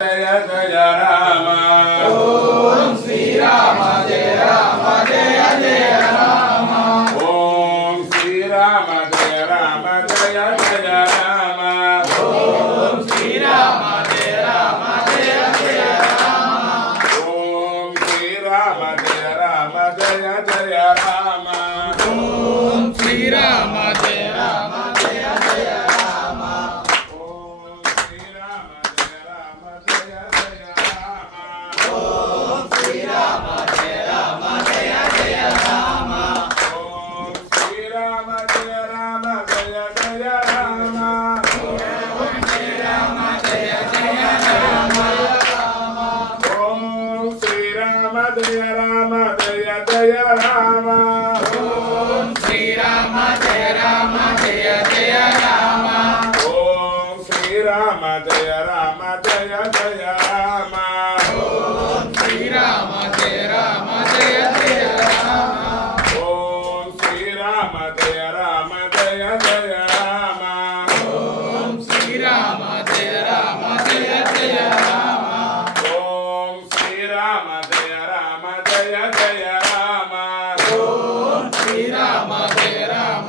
జయ జయ Rama ఓం Srirama జయ Rama జయ జయ Rama ఓం Srirama జయ Rama జయ జయ Rama ఓం Srirama జయ Rama జయ జయ Rama ఓం Srirama జయ Rama జయ జయ Rama ఓం Srirama జయ Rama జయ జయ Rama ఓం Srirama జయ Rama జయ జయ Rama ఓం Srirama జయ Rama జయ జయ Rama ఓం Srirama జయ Rama జయ జయ Rama ఓం Srirama జయ జయ Rama ఓం Srirama జయ Rama జయ జయ Rama ఓం Srirama జయ Rama జయ జయ Rama ఓం Srirama జయ Rama జయ జయ Rama ఓం Srirama జయ Rama జయ జయ Rama ఓం Srirama జయ Rama జయ జయ Rama ఓం Srirama జయ Rama జయ జయ Rama ఓం Srirama జయ Rama జయ జయ Rama ఓం Srirama జయ Rama